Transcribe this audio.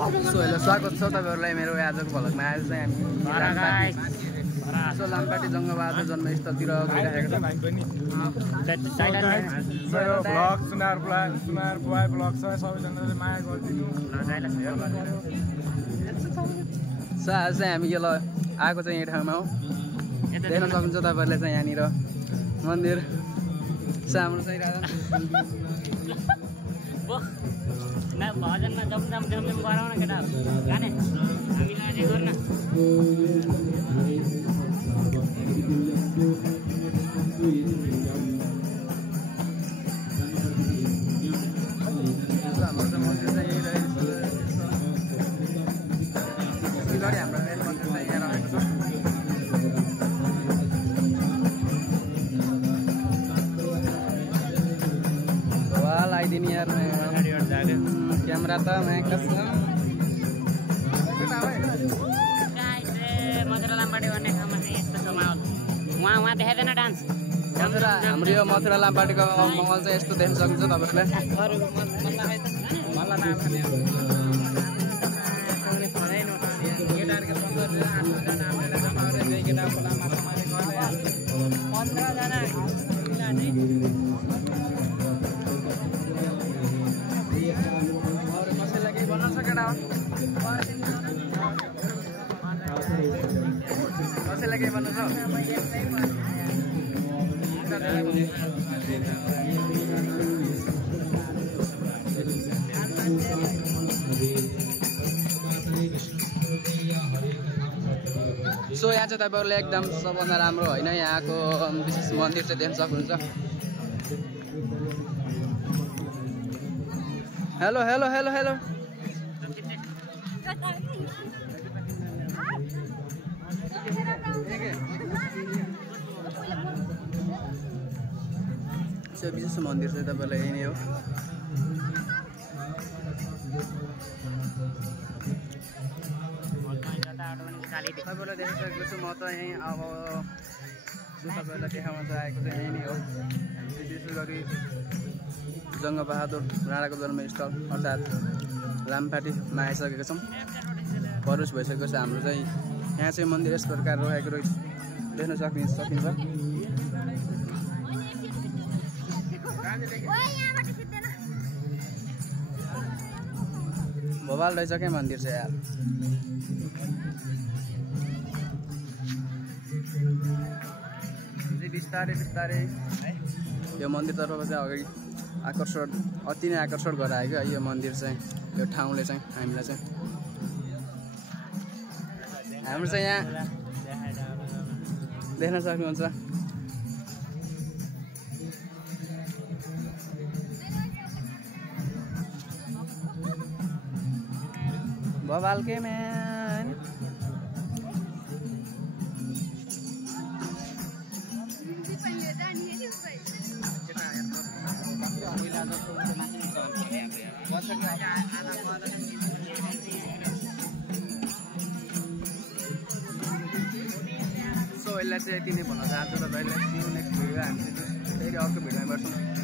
So hello स्वागत छ तपाईहरुलाई मेरो आजको भ्लगमा। आज चाहिँ हामी सो लामपाटी जङ्गबहादुर जन्मस्थलतिर गइरहेको छौँ। ब्लग सुनार बुवाई ब्लग छ, सबैजनाले माया गरिदिनु। सो आज चाहिँ हामी यो आएको चाहिँ यो ठाउँमा हो। देख्न सक्नुहुन्छ तपाईहरुले चाहिँ यहाँनिर मन्दिर सामु चाहिँ भजनमा जमजम गराउन केटाहरु गाने हामीलाई अझै गर्न आइदिने यार क्यामेरा त मथुरा लामपाटे भन्ने ठाउँमा चाहिँ यस्तो छ माहौल। उहाँ देखाइदैन डान्स। हाम्रो यो मथुरा लामपाटेको माहौल चाहिँ यस्तो देख्न सक्नुहुन्छ तपाईहरुले। कसैलाई केही भन्न सकेन, कसैलाई केही भन्नु छ? सो यहाँ चाहिँ तपाईहरुले एकदम सबभन्दा राम्रो होइन, यहाँको विशेष मन्दिर चाहिँ देख्न सक्नुहुन्छ। Hello hello hello hello so विशेष मन्दिर चाहिँ तपाईहरुलाई यही नै हो। तपाईँलाई देखाइसकेको छु म त यहीँ। अब जो तपाईँहरूलाई देखाउन चाहेको चाहिँ यही नै हो। हामी चाहिँ विशेष गरी जङ्गबहादुर राणाको जन्मस्थल अर्थात् लामपाटीमा आइसकेका छौँ। प्रवेश भइसकेको छ हाम्रो चाहिँ। यहाँ चाहिँ मन्दिर यस प्रकार रहेको रहेछ, देख्न सकिन्छ। भोबाल रहेछ क्या मन्दिर चाहिँ यार। बिस्तारै बिस्तारै यो मन्दिरतर्फ चाहिँ अगाडि अति नै आकर्षण गरायो क्या यो मन्दिर चाहिँ, यो ठाउँले चाहिँ हामीलाई चाहिँ। हाम्रो चाहिँ यहाँ देख्न सक्नुहुन्छ। बवाल के म्यान। सो यसलाई चाहिँ यति नै भन्न चाहन्छु। तपाईँले नेक्स्ट भिडियो हामी फेरि अर्को भिडियोमा गर्छौँ।